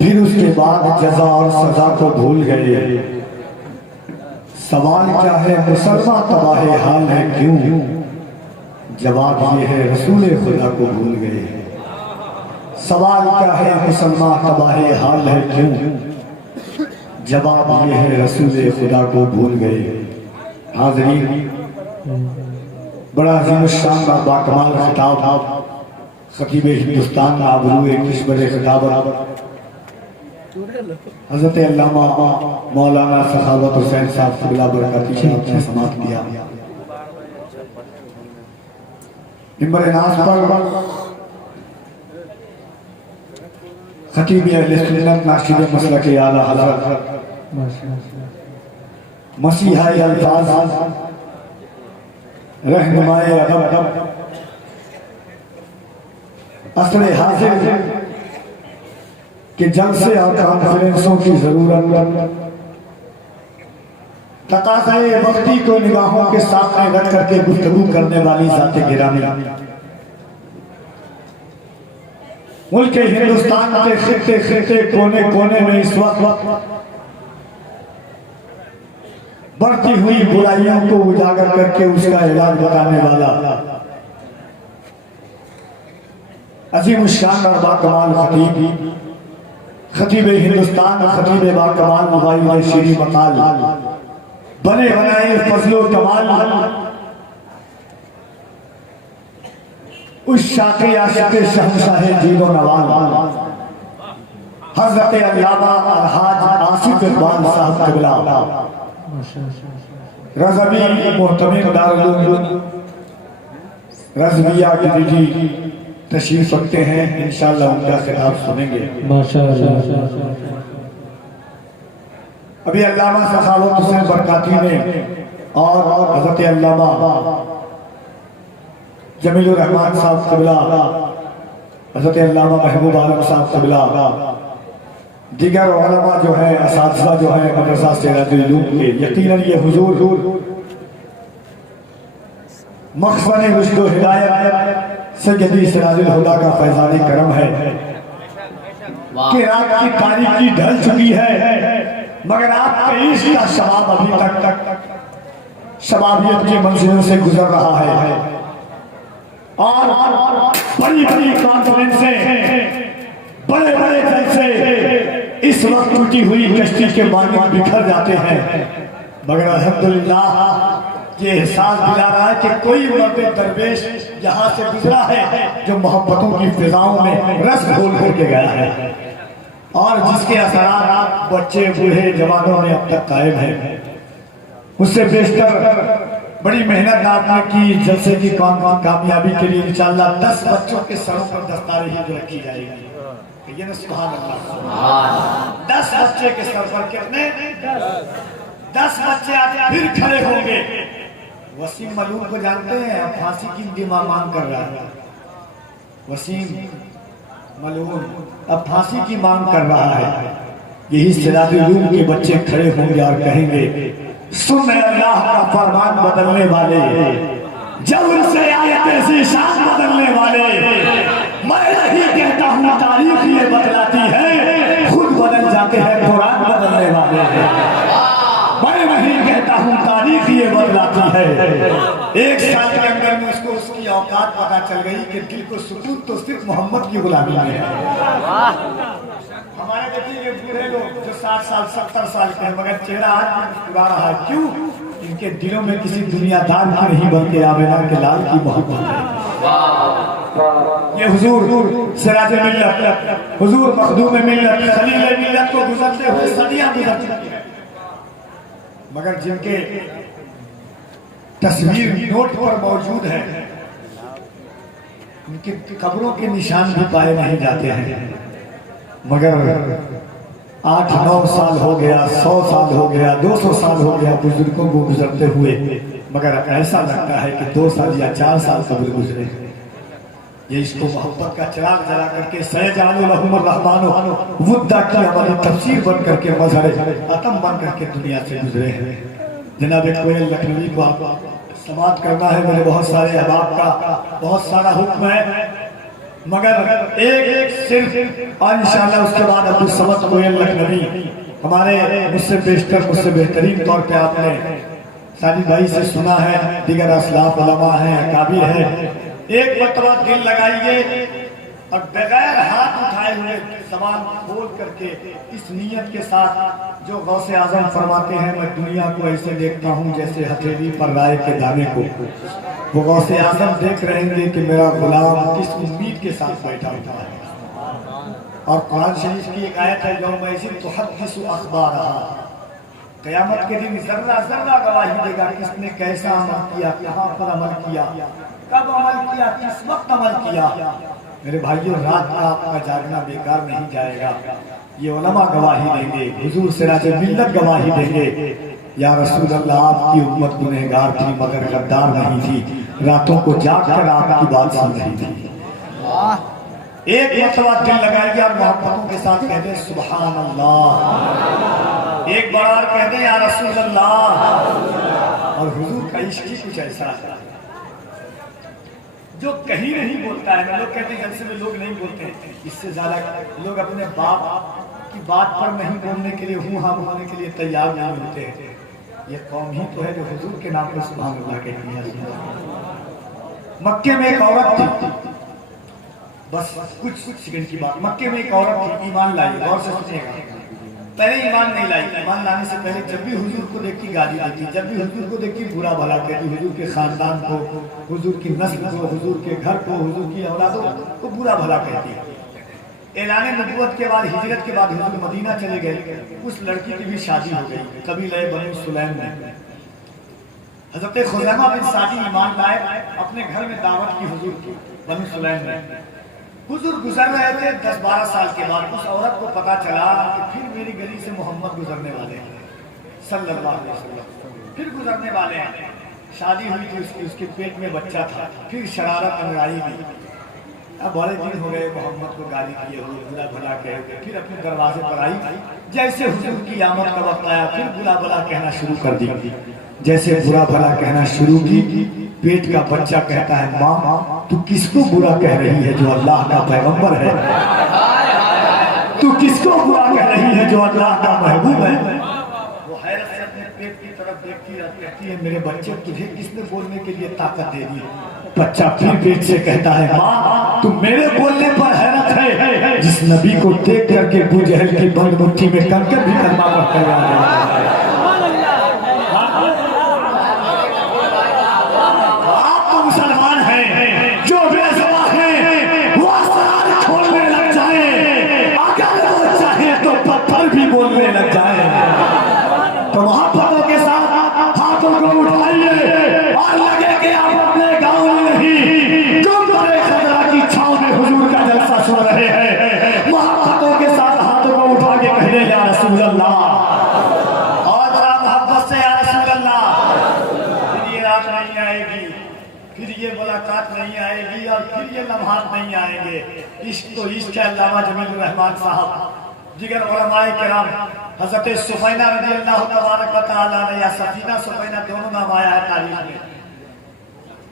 फिर उसके बाद जजा और सजा को भूल गए। सवाल क्या है मुसलमान तबाह हाल है क्यों? जवाब ये है रसूल खुदा को भूल गए। सवाल क्या है मुसलमान तबाह हाल है क्यों? जवाब ये है रसूल खुदा को भूल गए। हाज़रीन, बड़ा अज़ीम-उश-शान का बाकमाल खिताब खतीब हिंदुस्तान आबरूए किस्मत खिताबत हज़रत अल्लामा मौलाना सखावत हुसैन साहब क़िबला बरकातहू ने समाप्त किया। मिंबर नाज़ पर खतीब अहले सुन्नत नाशिद मसलक आला हज़रत मसीहा अल्फाज रहनुमाए अदब असले हाजिर कि जलसे और कॉन्फ्रेंसों की जरूरत तकाज़े वक्ती को निगाहों के सामने रख करके गुफ्तगू करने वाली ज़ाते गिरामी मुल्क हिंदुस्तान के खित्ते खित्ते कोने कोने में इस वक्त बढ़ती हुई बुराइयों को उजागर करके उसका इलाज बताने वाला अज़ीम-उश-शान और बाकमाल खतीब हिंदुस्तान खतीब बाकमाल मुबाइल शीरी मकाल बने बनाए फजलो कमाल उस शाक़े आशिक़े शहंशाहे जीरो नवाल हज़रत अल्लामा अलहाज आसिफ इक़बाल साहब क़िबला रज़वी मोहतमिम दारुल उलूम रज़विया गिरिडीह तशरीफ रखते हैं। इंशाअल्लाह उनका खिताब सुनेंगे। अभी अल्लामा सखावत हुसैन बरकाती ने और हज़रत अल्लामा जमीलुर रहमान साहब क़िबला, हज़रत अल्लामा महबूब आलम साहब क़िबला, दीगर उलमा जो है असातिज़ा जो है मदरसा सिराजुल उलूम के, यकीनन ये हुजूर मक़सद रुश्द व हिदायत सैयदी सिराजुल हुदा का फैज़ान करम है कि रात की तारीकी ढल चुकी है मगर आपके इश्क का शबाब अभी तक शबाबियत की मंजिलों से गुजर रहा है और बड़ी बड़ी कॉन्फ्रेंसें बड़े बड़े जलसे इस वक्त टूटी हुई कश्ती के मानव बिखर जाते हैं मगर अल्हम्दुलिल्लाह ये एहसास दिला रहा है कि कोई मर्द दरवेश यहाँ से गुजरा है जो मोहब्बतों की फिजाओं में रस घोल करके गया है और जिसके असरात बच्चे बूढ़े जवानों में अब तक कायम है। उससे बेशतर बड़ी मेहनत आपने की जलसे की कामयाबी के लिए इंशाअल्लाह 10 बच्चों के सरों पर दस्तारे ही रखी जाएगी। ये सुभान अल्लाह, 10 बच्चे के सर पर कितने 10 बच्चे आज फिर खड़े होंगे। वसीम मलूम को जानते हैं, अब फांसी की मांग कर रहा है। वसीम मलूम अब फांसी की मांग कर रहा है। यही सिराजुल उलूम के बच्चे खड़े होंगे और कहेंगे सुन अल्लाह का फरमान बदलने वाले, जब उनसे आयत से शान बदलने वाले, मैं नहीं कहता हूँ तारीख ये बदलाती है, खुद बदल जाते हैं कुरान बदलने वाले। मैं नहीं कहता हूँ तारीख ये बदलाती है। 1 साल के अंदर में उसको उसकी औकात पता चल गई कि दिल को सुकून तो सिर्फ मोहम्मद की गुलामी में है। हमारे देखिए बूढ़े लोग जो 60 साल 70 साल के हैं मगर चेहरा आज मुस्कुरा रहा है, क्यों? इनके दिलों में किसी दुनियादार की नहीं बल्कि आमिना के लाल की मोहब्बत है। ये हुजूर सिराजे मिल्लत, हुजूर मखदूम मिल्लत, खलील मिल्लत को गुजरते हुए सदियां गुजर चुकी हैं मगर जिनके तस्वीर नोट पर मौजूद है उनके कब्रों के निशान भी पाए नहीं जाते हैं। मगर 8-9 साल हो गया, 100 साल हो गया, 200 साल हो गया बुजुर्गों को गुजरते हुए, मगर ऐसा लगता है कि 2 साल या 4 साल कब्र गुजरे। ये इसको मोहब्बत का चिराग जला करके सयजालुहुर्रहमानु की हमारी तफसीर बन करके मजहर अतम बन करके दुनिया से गुजरे हैं। जनाब कोयल लखनवी को आप समाप्त करना है। मेरे बहुत सारे अहबाब का बहुत सारा हुक्म है मगर एक सिर्फ और इंशाल्लाह उसके बाद अब्दुल समद कोयल लखनवी हमारे मुझसे बेहतरीन तौर पे आपने सारी भाई से सुना है, दिगर असलाफ उलमा है, अकाबिर है। एक मरतबा दिल लगाइए और बगैर हाथ उठाए हुए जबान खोल करके इस नीयत के साथ जो गौसे आजम फरमाते हैं, मैं दुनिया को ऐसे देखता हूँ जैसे हथेली पर राय के दाने को। वो गौसे आजम देख रहेंगे कि मेरा गुलाम किस उम्मीद के साथ बैठा हुआ है। और कुरान शरीफ की एक आयत है, यौम यज़िद तुहद्दिसु अख़बारहा, क़यामत के दिन जर्रा जर्रा गवाही देगा किसने कैसा अमल किया, कहाँ पर अमल किया, कब अमल किया, किस वक्त अमल किया। मेरे भाइयों, रात का आपका जागना बेकार नहीं जाएगा। ये उलमा गवाही देंगे, हुजूर सिराज मिल्लत गवाही देंगे, या रसूल अल्लाह आपकी उम्मत गुनहगार थी मगर गद्दार नहीं थी, रातों को जाग कर आपकी बात सुन रही थी। एक मरतबा दिल लगाएंगे और मोहब्बतों के साथ कह दे सुभान अल्लाह, एक बार और कह दे या रसूल अल्लाह। और हुजूर का इश्क ही कुछ ऐसा है जो कहीं नहीं बोलता है। लोग कहते हैं जलसे में लोग नहीं बोलते हैं, इससे ज्यादा लोग अपने बाप की बात पर नहीं बोलने के लिए हूँ हाँ बोलने के लिए तैयार नहीं होते हैं। ये कौम ही तो है जो हुजूर के नाम पर सुभान अल्लाह कहती है। मक्के में एक औरत थी, बस कुछ सेकंड की बात। मक्के में एक औरत थी, ईमान लाई, गौर से सुनिएगा। पहले ईमान नहीं लाई, ईमान लाने से पहले जब भी हुजूर को देखती गाली देती, जब भी हुजूर को देखती बुरा भला कहती, हुजूर के खानदान को, हुजूर की नस्ल को, हुजूर के घर को, हुजूर की औलादों को बुरा भला कहती। ऐलान नबूवत के बाद, हिजरत के बाद हुजूर मदीना चले गए। उस लड़की की भी शादी हो गई कबीला बनी सुलैम में। हजरत खुज़ैमा बिन सादी ईमान लाए, अपने घर में दावत की हुजूर की बनी सुलैम में। हुजूर गुजर रहे थे 10-12 साल के बाद, उस औरत को पता चला कि फिर मेरी गली से मोहम्मद गुजरने वाले हैं सल्लल्लाहु अलैहि वसल्लम, फिर गुजरने वाले हैं। शादी हुई थी उसकी, उसके पेट में बच्चा था। फिर शरारत अंगड़ाई भी, अब बड़े दिन हो गए मोहम्मद को गाली दिए हुए, बुरा भला कहे। फिर अपने दरवाजे पर आई, जैसे हुजूर की आमद का वक्त आया फिर बुरा भला कहना शुरू कर दी। जैसे बुरा भला कहना शुरू की, पेट का बच्चा कहता है माँ तू किसको बुरा कह रही है जो अल्लाह का पैगंबर है, तू किसको बुरा कह रही है जो अल्लाह का महबूब है। वो हैरत से अपने पेट की तरफ देखती कहती है मेरे बच्चे तुझे किसने बोलने के लिए ताकत दे दी। बच्चा फिर पेट से कहता है माँ तू मेरे बोलने पर हैरत है, जिस नबी को देख करके अबू जहल की बंद मुट्ठी में कंकर भी कलमा पढ़कर आ रहा है। मुसलमान हैं जो बेज़ुबान हैं वो असरार खोलने लग जाए, अगर वो चाहे तो पत्थर भी बोलने लग जाए। तो मोहब्बतों के साथ हाथों को उठाइए और लगे कि आप अपने गांव में नहीं गुंबद खजरा की छांव में हुजूर का जलसा सुन रहे हैं। मोहब्बतों के साथ हाथों को उठा के कह दे या रसूल अल्लाह, और बड़ा मोहब्बत से या रसूल अल्लाह। फिर ये रात नहीं आएगी, फिर ये मुलाकात नहीं आएगी और फिर ये लम्हात नहीं आएंगे। इश्क तो इश्क है। अल्लामा जमील रहमान साहब, जिगर उलमाए किराम, हजरत सुफैना रज़ी अल्लाह तबारक व तआला ने, या सफीना सुफैना दोनों नाम आया है तारीख में,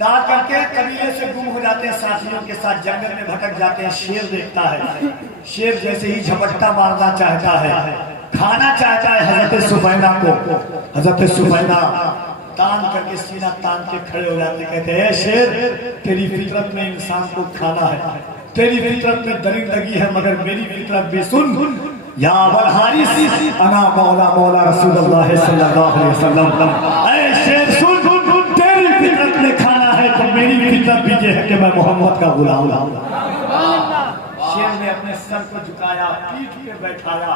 तार करके कबीले से गुम हो जाते हैं, साथियों के साथ जंगल में भटक जाते हैं। शेर देखता है, शेर जैसे ही झपट्टा मारना चाहता है, खाना चाहता है हजरत सुफैना को। हजरत सुफैना तान करके सीना तान के खड़े हो जाते, कहते हैं शेर तेरी फितरत में इंसान को खाना है, तेरी फितरत में दरिंदगी है, मगर मेरी फितरत भी सुन, या अबुल हारिस अना मौला मौला रसूलुल्लाह सल्लल्लाहु अलैहि वसल्लम। ऐ शेर सुन, तेरी फितरत में खाना है तो मेरी फितरत भी ये है कि मैं मोहम्मद का गुलाम हूं। शेर ने अपने सर को झुकाया, पीठ पे बैठाया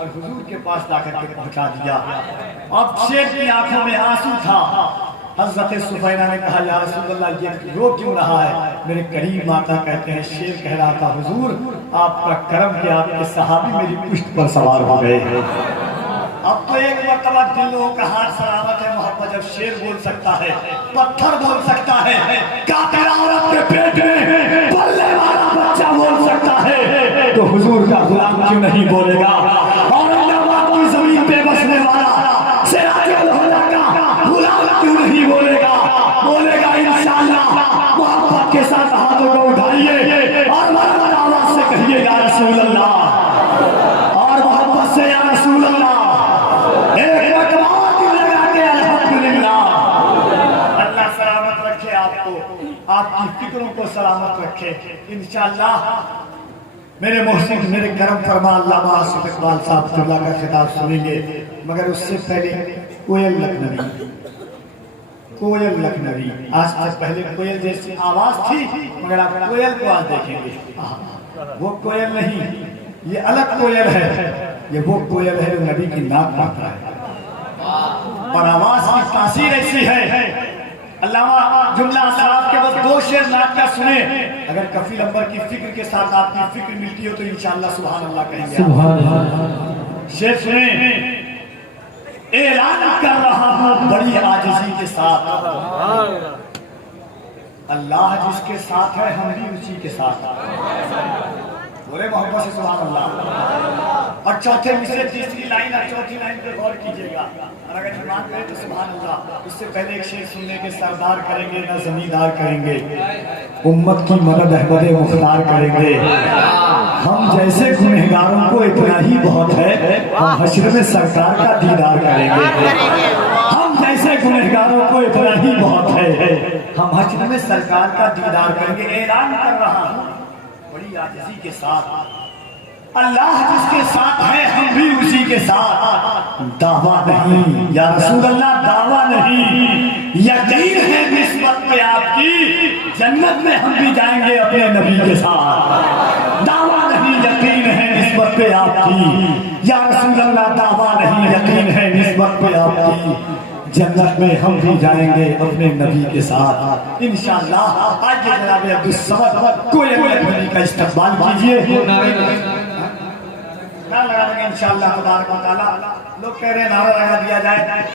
और हुजूर के पास लाकर के पहुंचा दिया। अब शेर की आंखों में आंसू था। हजरत सुफैना ने कहा या रसूल अल्लाह ये रो क्यों रहा है। मेरे करीब माता कहते हैं शेर कह रहा था हुजूर आपका करम के आपके सहाबी मेरी पुश्त पर सवार हो गए हैं। अब तो एक मरतबा दिलों का हाथ सलामत है। मोहब्बत जब शेर बोल सकता है, पत्थर बोल सकता है, कातिल औरत के पेट में पलने वाला बच्चा बोल सकता है, तो हुजूर का गुलाम क्यों नहीं बोलेगा। औरंगाबाद की जमीन पे बसने वाला सिराजुल हुदा का गुलाम क्यों नहीं बोलेगा। बोलेगा इंशाअल्लाह। मोहब्बत के साथ हाथों को उठाइए और आपकी फिक्रों को सलामत रखे इंशाअल्लाह। मेरे मोहसिन मेरे करम फरमा अल्लामा आसिफ इकबाल साहब खुदा का खिताब सुनेंगे, मगर उससे पहले कोयल लखनवी, कोयल लखनवी। आज तक पहले कोयल जैसी आवाज थी, मगर आप कोयल को आज देखेंगे, वो कोयल नहीं, ये अलग कोयल है। ये वो कोयल है जो नबी की नाक मारता है और आवाज की तासीर ऐसी है। अल्लामा जुमला साहब के बस 2 शेर नाक का सुने, अगर कफील अंबर की फिक्र के साथ आपकी फिक्र मिलती हो तो इंशाअल्लाह सुभान अल्लाह कहेंगे। सुभान अल्लाह। शेर सुने। ऐलान कर रहा हूँ बड़ी आजिज़ी के साथ, अल्लाह जिसके साथ है हम भी उसी के साथ। बोले मोहब्बत से सुभान अल्लाह। और चौथे मिसरे तीसरी लाइन और चौथी लाइन पे गौर कीजिएगा, और अगर ईमान करें तो सुभान अल्लाह। उससे पहले एक शेर सुनने के सरदार करेंगे ना जमींदार करेंगे, उम्मत की मदद अहमद मुख्तार करेंगे। हम जैसे गुनहगारों को इतना ही बहुत है, हम हश्र में सरकार का दीदार करेंगे। हम जैसे गुनहगारों को इतना ही बहुत है, हम हश्र में सरकार का दीदार करेंगे। ऐलान कर रहा हूँ बड़ी आजिज़ी के साथ, अल्लाह जिसके साथ है हम भी उसी के साथ। दावा नहीं या रसूल अल्लाह, दावा नहीं, यकीन है निस्बत पे आपकी, जन्नत में हम भी जाएंगे अपने नबी के साथ। दावा नहीं, यकीन है निस्बत पे आपकी या रसूल अल्लाह, दावा नहीं, यकीन है निस्बत पे आपकी, जन्नत में हम भी जाएंगे अपने नबी के साथ इंशाअल्लाह। आज जनाब अब्दुल समद कोयल लखनवी का इस्तकबाल कीजिए। नारा लगा देंगे इंशाअल्लाह तबारक व तआला। लोग कह रहे हैं नारा लगा दिया जाए।